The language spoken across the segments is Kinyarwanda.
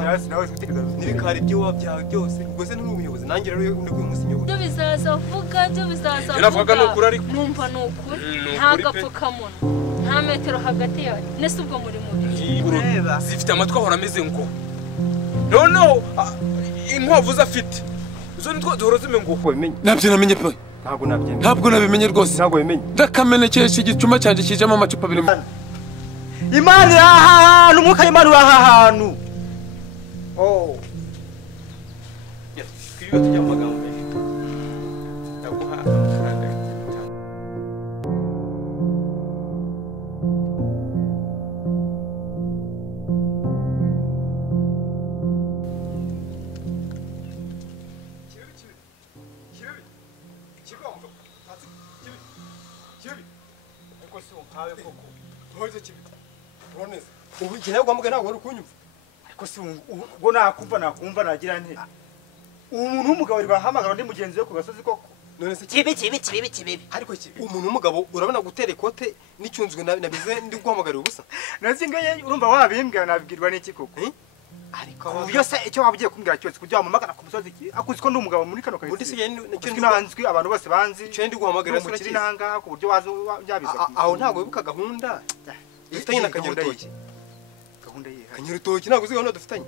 Yasi nawe utekereza n'ibikari byo wabyawe byose ubwo se n'umuyobozi nanjye rero undi kuyu munsi nyoboye byo bizaza vuga byo bizaza yaravuga no kuri ariko numva no kuri nta gapfukamunwa nta metero hagati yawe nese ubwo muri mubi zifite amatwi ahora ameze ngo noneho inkwavu zafite izo nitwo duhora zime ngo bimenye nabyo namenye pe ntabwo nabimenye rwose ntabwo bimenye ndakamenekesha igicuma cyanjye kijamo amacupa abiri Imana ahantu umwuka w'Imana uri ahantu twiriwe tujya mu magambo menshi ndaguha amafaranga ubu igihe yagwambwe ntabwo wari ukunyumva ariko si ubwo nakumva nagira nte umuntu w'umugabo ribahamagara undi mugenzi we ku gasozi koko none se kibi ariko umuntu w'umugabo urabona gutera ikote n'icyunzwe nabize ndi guhamagarira ubusa nasi ngaye urumva wabimbwira nabwirwa n'iki koko ariko kubyo se icyo wabugiye kumbwira cyose kujya wamamagara ku musozi iki akuzi ko ndi umugabo muri kano kazi undi se nanzwi abantu bose banzi cyo ndi guhamagarira se nanga ku buryo wazo byabiza aho ntago wibuka gahunda dufitanye na Kanyarutoki gahunda ye Kanyarutoki ntago uzi gahunda dufitanye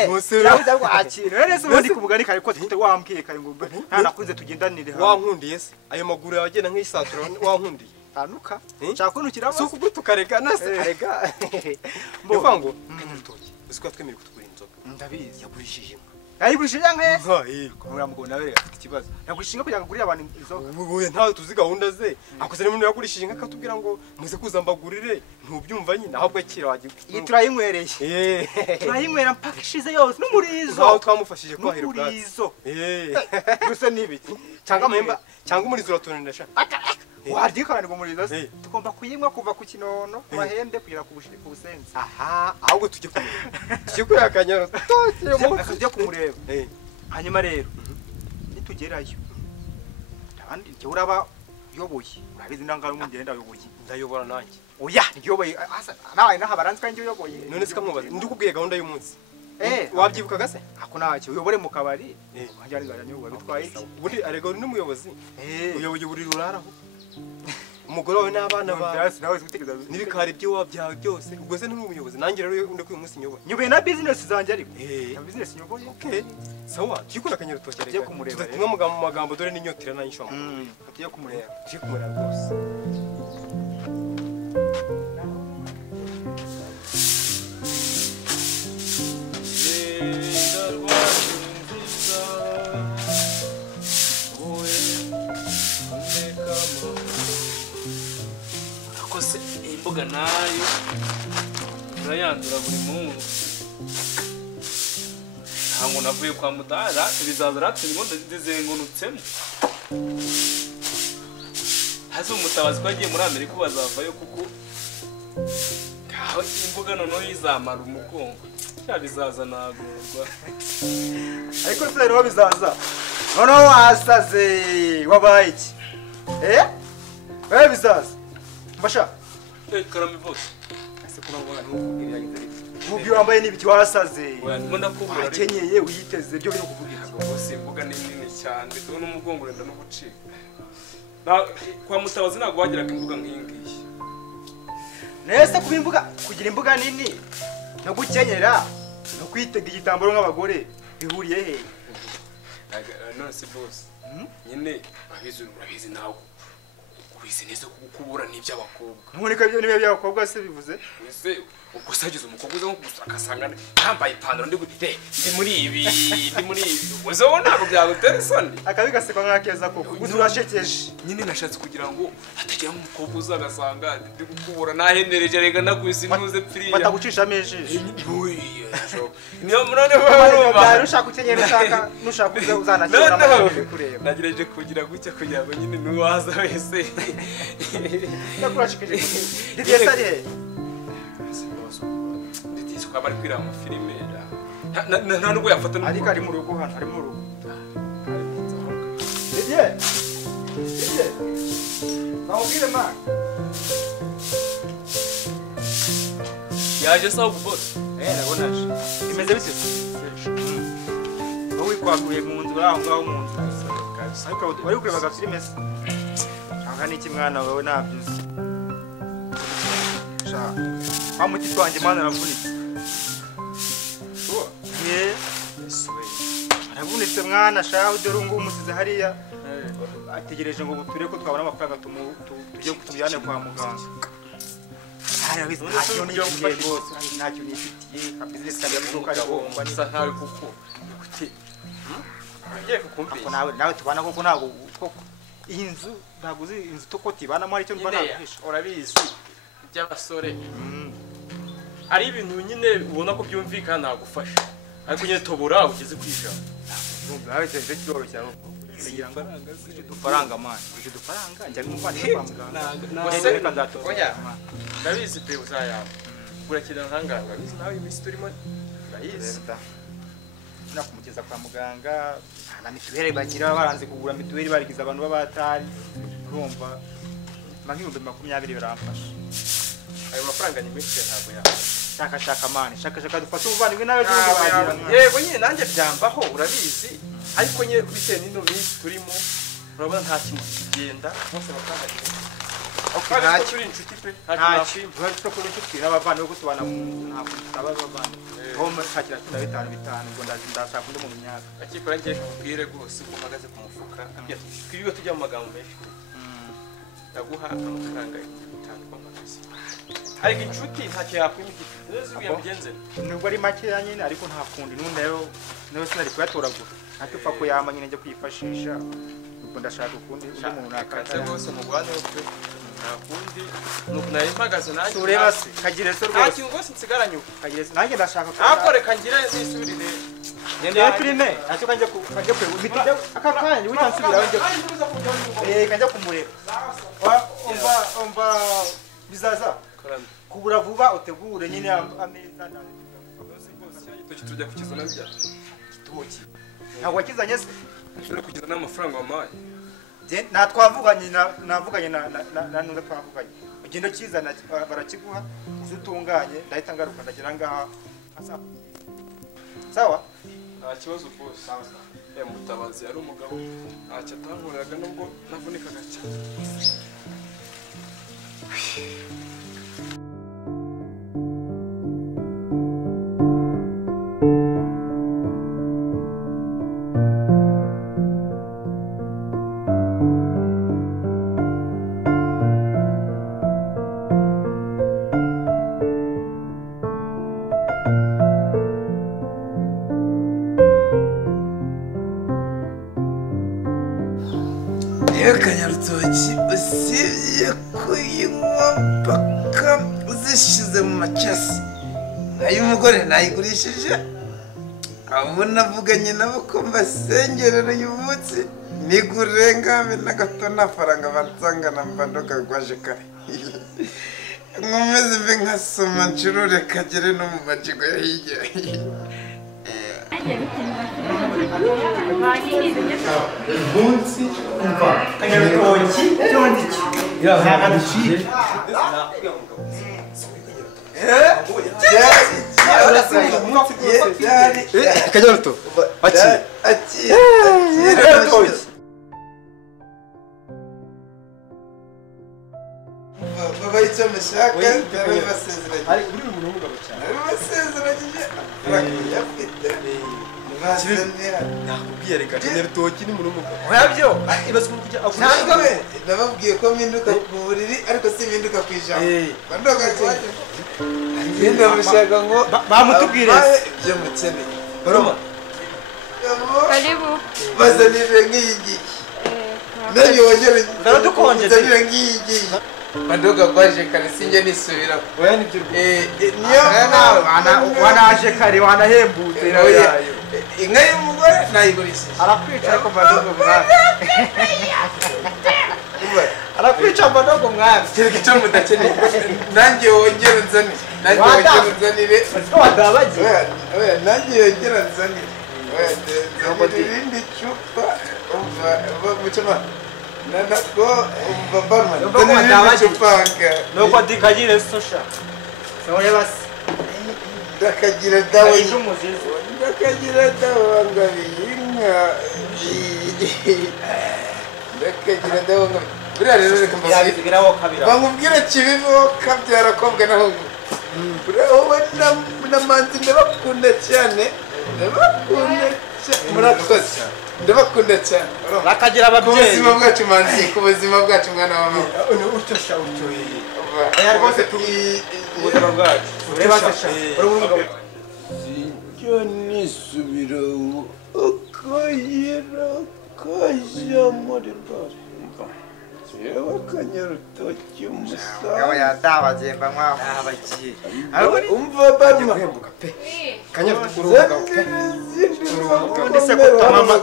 yabuze ko akira rero se ubundi kubugani kare ko tute wambwiye kare ngo nta nakunze tugendanire hamwe wankundiye se ayo maguru yagenda nk'isatura wankundiye anuka nshaka kunukira so kugutukareka nase arega mbo Kanyarutoki uzi ko twemeye kutugura inzoga ndabizi yagurishije ayigurishije nk'ese yego muramugabo nawe afite ikibazo nagurishije kugira ngo agurire abantu inzoga wowe ntawe tuzi gahunda ze akoze n'umuntu yagurishije nk'akatubwira ngo muze kuzambagurire ntubyumva nyine ahubwo akira wagiye iyi turayinywereye turayinywera mpaka ishize yose n'umurizo aho twamufashije kwahira ubwatsi gusa n'ibiki cyangwa umurizo uratonendesha wardikana ngo murizo se tugomba kuyinywa kuva ku kinono ku mahembe kugera ku busenzi aha ahubwo tujye kureba Kanyarutoki tujye kumureba hanyuma rero nitugerayo kandi njye uraba yoboye urabizi ndangara umugenda yoboye ndayobora nanjye oya yoboye nawe nahabaranzwe njye yoboye none se kamwe ndikubwiye gahunda y'umunsi wabyibukaga se ako ntacyo uyobore mu kabari wanjye nzajya yoboye bitwaye iki ubundi arega uri n'umuyobozi uyoboye buri ruraraho umugore wawe n'abana bawe n'ibikari byo wabyawe byose ubwo se n'umuyobozi nanjye rero undi kuyu munsi nyoboye nyoboye na business zanjye ariko na business nyoboye okay sawa tuyikura Kanyarutoki reka kumureba tutumwe mu magambo dore n'inyotira nanyishwa tugiye kumureba rwose imbuga nayo urayandura buri munsi ntabwo navuye kwa mudara bizaza ratuma ndizengunutsemo hasi umutabazi ko agiye muri Amerika bazavayo kuko imbuga noneho yizamara umugongo bizaza nagorwa ariko se rero bizaza noneho wasaze wabaye iki bizaza mbasha karame bose ese kuna ngona n'ukubwira yagize mubyo wambaye n'ibiki wasaze akenyeye uyiteze byo byo kuvuga iki bose imbuga ni nini cyane bitewe n'umugongo renda no gucika kwa mutabazi ntabwo wagiraga imbuga nk'iyi ngiyi nese kuba imbuga kugira imbuga nini no gukenyera no kwitega igitambaro nk'abagore bihuriye he none se bose nyine urabizi nawe ubizi neza kubura n'iby'abakobwa ntureka ibyo niba by'abakobwa se bivuze ese ubwo sagize umukobwa uza nko agasanga yambaye ipantaro ndi muri ibi uze wowe ntabwo byagutera isoni akabi gasekwa nk'akeza koko gusa urashekeje nyine nashatse kugira ngo hatagira nk'umukobwa uza agasanga ndi gukubura nahenereje rega nakwisi ntuze pfiriya batagucishamo ijisho niyo murane barumva ushaka ukenyera nushaka uza uzanakira n'abandi kureba nagerageje kugira gutya kugira ngo nyine nuwaza wese nakurashikije ndiye sare ukaba ari kwira mu filime nta nubwo yafata ariko ari mu rugo hano ari mu rugo ndiye naubwire man yaje sawa boss nabonaje imeze bite wowe kwaguye mu nzu aho ngaho mu nzu ariko wari kureba filime se aha ni iki mwana wawe nabyuze sha amuti twanjye mana aravunitse aravunitse mwana sha dore ngo umusize hariya ategereje ngo buture ko twabona amafaranga tujye kutujyane kwa muganga aya bizi ntacyo nifitiye rwose ntacyo nifitiye business kandi yamuka arigomba nisa ntawe kuko kuti ngiye kukumvisha nawe tubana koko ntabwo koko iyi nzu ntabwo uzi inzu tuko tibanamo aricyo mbana urabizi by'abasore ari ibintu nyine ubona ko byumvikana nagufasha ariko nyine tobora ugeze kwijana nawe cyo cyoroshye kugira ngo arangaze dufaranga mani uje dufaranga njya n'umuvandimwe kwa muganga reka nzatoya ndabizi pe uzayama urakira nkanganga bizi nawe iminsi turimo ndayizi nakumugeza kwa muganga na mituweli bagira baranze kugura mituweli barigiza abantu b'abatari urumva magihumbi 20 biramfasha ayo mafaranga ni menshi ntabwo yafasha shaka mani shaka dufata umuvandimwe nawe n'undi bagira yego nyine nanjye byambaho urabizi ariko nyine bitewe n'ino minsi turimo urabona nta kintu kigenda bose bakanganye nta turi inshuti pe nta kintu turi kuri inshuti n'abavandimwe ko tubana mu ntabwo abavandimwe home kakira 5 ubwo ndashaka undi mu myaka akikora ngiye kubwire rwose uhagaze ku mufuka twibiwe tujya mu magambo menshi ndaguha amafaranga 5 kwa magazi ariko inshuti ntacyo yakwimika neza ugiye mugenze nubwo ari make ya nyine ariko nta kundi n'undi nayo sinari kuyatoragura ntapfa ko yama nyine njye kwifashisha ubwo ndashaka ukundi undi muntu nakata rwose mugwane pe nta kundi nuko nari mpagaze nanjye ureba se kagire se rwose nta kintu rwose nsigaranye uko kagire se nanjye ndashaka ko akoreka ngire nisubirire ngende filime ntacyo kanje kureba imiti aka kanya witansubira njye kanje kumureba umva bizaza kubura vuba utegure nyine ameza tujya kukizana bya kitoki ntabwo wakizanye se ushobora kugeza n'amafaranga wamaye natwavuganye navuganye na nunda twavuganye ugenda kizana barakiguha uzutunganye ndahita ngaruka ndagira ngaha sawa nta kibazo rwose mutabazi ari umugabo ntacyo atankoreraga nubwo navunikaga cyane kanyarutoki usibye kuyinywa mpaka uzishyize mu macasi ay'umugore nayigurishije abo navuganye nabo ko mbasengerera uyu munsi nigurengabe na gato nta faranga bansangana mba ndogagwaje kare nkomeze mbe nkasoma ncurure kagere no mu majigo ya hirya munsi umva kanyarutoki cyondi ki ntabwo duciye kanyaruto akira baba icyo mushaka barabasezeranye ari uri umuntu w'umugabo cyane barabasezeranye afite nakubwiye reka kanyarutoki ni umuntu w'umugabo wabyo ibaze umuntu kujya ntabwo we nababwiye ko mpinduka ku buriri ariko si mpinduka ku ijambo bandoga cyane ngenda mushaka ngo bamutubwire ibyo mukeneye baroma karibu bazanire nk'iyi ngiyi nanjye wongere Ndaradukonje bazanire nk'iyi ngiyi bandoga kwaje kare sinjye nisubiraho oya nibyo niyo wanaje kare wanahembutse yayo inka y'umugore nayigurishije arakwica ariko madogo mwami arakwica madogo mwami kereka icyo mudakeneye nanjye wongere unzanire nanjye wongere unzanire wadabagiye oya nanjye wongere unzanire oya nzanire irindi cupa mucoma nanako barman nzanire irindi cupa nuko dikagire sosha sawa basi ndakagira dawe ndakagira dawe ngabiye inka ndakagira dawe ngabiye buriya rero reka bamubwire kibibo kabyara kobwa naho wowe na manzi ndabakunda cyane murakoze ndabakunda cyane bakagira ababyeyi ubuzima bwacu manzi ku buzima bwacu mwana wa mama utosha utoye aya rwose ubuzima bwacu ureba sha sinjyo nisubira ukayira kajya muri bare yewe kanyarutoki ngabo yadabagenda mwabo abagiye umva barma guhembuka pe kanyarutoki urubuga pe ndetse kutamama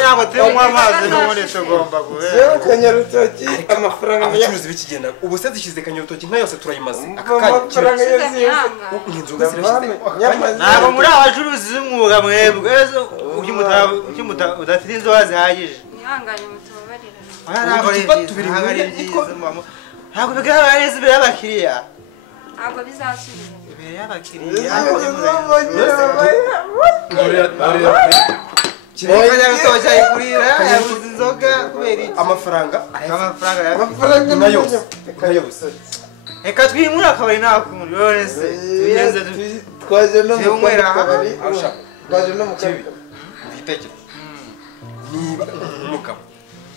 ntabwo tuyanywa amazi n'ubundi tugomba guhera yewe kanyarutoki amafaranga abacuruzi b'ikigenda ubu se zishyize kanyarutoki nka yose turayimaze amafaranga yose inzoga zirashize ntabwo muri abacuruzi b'umwuga mwebwe udafite inzoga zihagije ihangane mutubabarira ntabwo bigaragara neza imbere y'abakiriya ntabwo bizasubira imbere y'abakiriya kanyarutoki ayikurira yabuze inzoga kubera iki amafaranga yose reka twimure akabari nta kundi yose tubigenze twaje no mu kabari twaje no mu kabari igitekerezo niba umugabo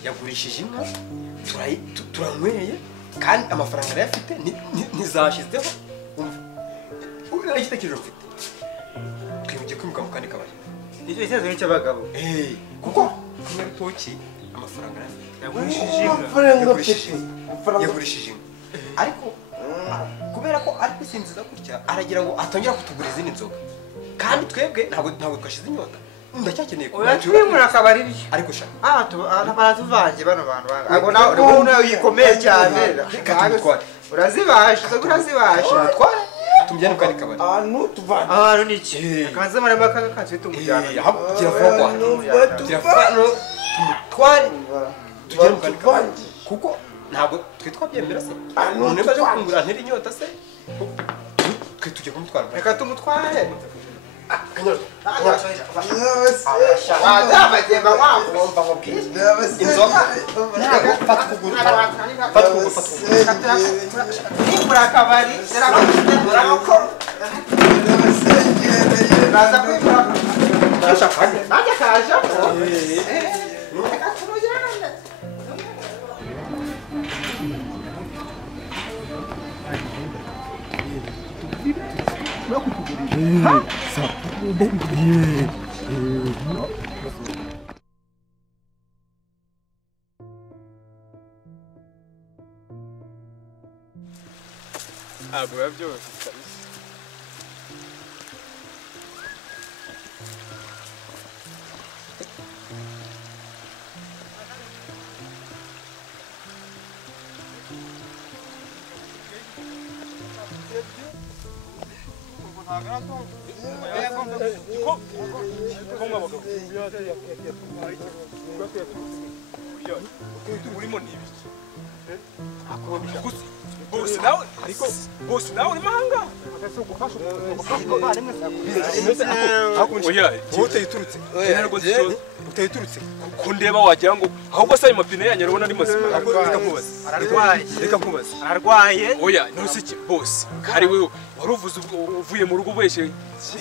yagurishije inka turanyweye kandi amafaranga arayafite ntizashyizeho umva igitekerezo mfite twibuke kwimuka mu kandi kabari nicyo gitekerezo cy'abagabo kuko kanyarutoki amafaranga arayafite yagurishije inka ariko kubera ko ari kwisinziza gutya aragira ngo atongera kutugura izindi nzoga kandi twebwe ntabwo twashize inyota ndacyakeneye twimura akabari ariko sha baratuvange bano bantu abo nawe yikomeye cyane urazibasha tware tumujyane mu kandi kabari ahantu ni iki kanze marembo kanze tumujyana tware tujyane mu kandi kabari kuko ntabwo twe twabyemera se none baje kungura ntiri inyota se twe tujye kumutwara reka tumutware inzoga fata ukuguru nimura akabari baza kwimura nanjye kajamo reka tumujyane ntabwo biba byose kabisa urimo n'ibiki bose nawe urimo ahangaha oya utayiturutse utayiturutse ko ndeba wagira ngo ahubwo se ayo mapine yanyu urabona ari mazima reka nkubaze ararwaye oya nose iki bose kari wewe wari uvuze uvuye mu rugo ubeshe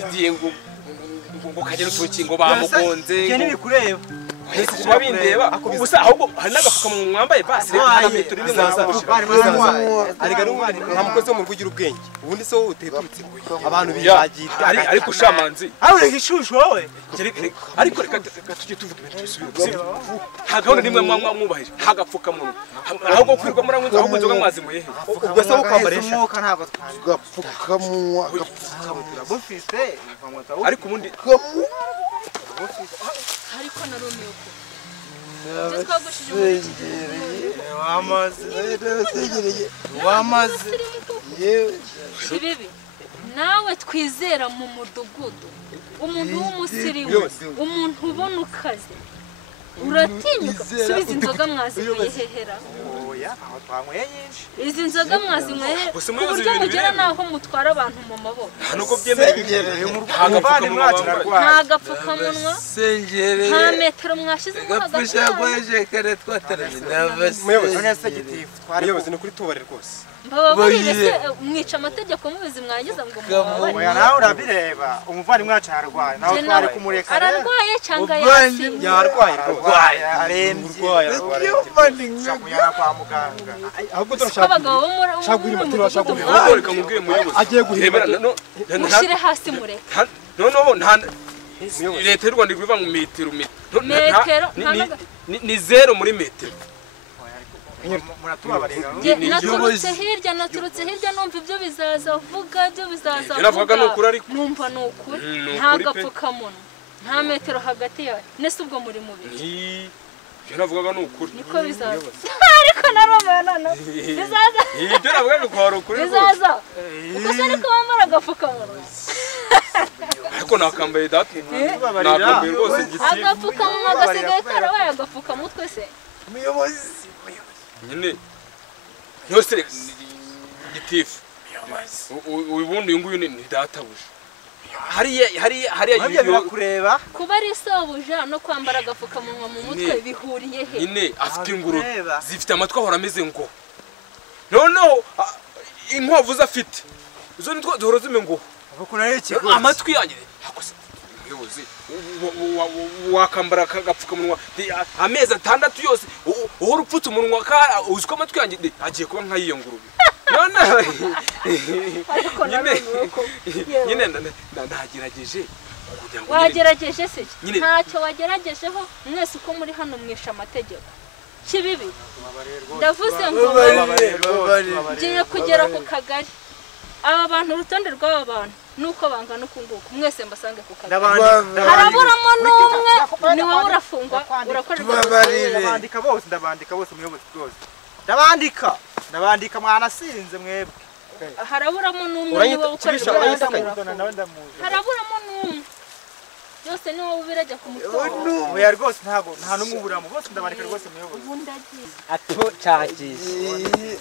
igiye ngo kagera utuki ngo bamugonze ibyo ntibikureba kuba bindeba ubusa ahubwo hari n'agapfukamunwa mwambaye basi rero nta metero imwe mwazafashe arega n'ubundi nta mukozi wo mu rugo ugira ubwenge ubundi se wowe uteturutse abantu biyagira ariko shamanzi aho reka ishusho wowe ariko reka tujye tuvuga ibintu bisubire nta gahunda nimwe mwubahije nta gapfukamunwa ahubwo kwirirwa muranywa inzoga ahubwo inzoga mwazinyweye he ubwo se ukambaresha agapfukamunwa bufise ariko ubundi ariko narumiwe ko ibyo twagushije wamaze si bibi nawe twizera mu mudugudu umuntu w'umusirimu umuntu ubona ukaze uratinyuka subiza inzoga mwazinyweye hehera oya ntaho twanyweye nyinshi izi nzoga mwazinyweye ku buryo mugera naho mutwara abantu mu maboko nuko byemereye nta gapfukamunwa nta metero mwashizemo gapfusha gwaje kare twataranye muyobozi ni kuri tubare rwose mbabarire se mwica amategeko mubizi mwangiza ngo mubabarire oya nawe urabireba umuvandimwe wacu ararwaye nawe twari kumureka ararwaye cyangwa yarwaye arembye kujyana kwa muganga ahubwo turashaka abagabo bo muri reka mubwire muyobozi agiye guhebera mushyire hasi mureka noneho leta y'u Rwanda iguva mu metero ni 0 muri metero naturutse hirya numva ibyo bizaza vuga ibyo bizaza numva ni ukuri nta gapfukamunwa nta metero hagati yawe nese ubwo muri mubiri ibyo navugaga ni ukuri niko bizaza ariko naromeye none bizaza ibyo navugaga ko ari ukuri bizaza ubwo se ariko wambara agapfukamunwa ariko nakambaye data nakambaye rwose igisigo agapfukamunwa gasigaye karabaye agapfukamutwe se umuyobozi nyine yose gitifu ubundi uyu nguyu ni databuja hariya kureba kuba ari sobuja no kwambara agapfukamunwa mu mutwe bihuriye he nyine afite ingurube zifite amatwi ahora ameze ngo noneho inkwavu afite izo ni two duhora zime ngo amatwi yanjye umuyobozi wakambara agapfukamunwa amezi 6 yose uhora upfutse umunwa uziko amatwi yanjye agiye kuba nk'ayiyo ngurube none nyine ndagerageje wagerageje se ntacyo wageragejeho mwese uko muri hano mwisha amategeko kibibi ndavuze ngo ngiye kugera ku kagari aba bantu urutonde rw'aba bantu nuko bangana ukunguka mwese mbasange ku kagari haraburamo n'umwe ni wowe urafungwa urakorerwa ndabandika bose umuyobozi rwose ndabandika mwanasinze mwebwe haraburamo n'umwe ni wowe ukorerwa haraburamo n'umwe yose ni wowe ubirajya ku mutwe oya rwose nta n'umwe uburamo bose ndabandika rwose umuyobozi ubu ndagiye ato cyagiye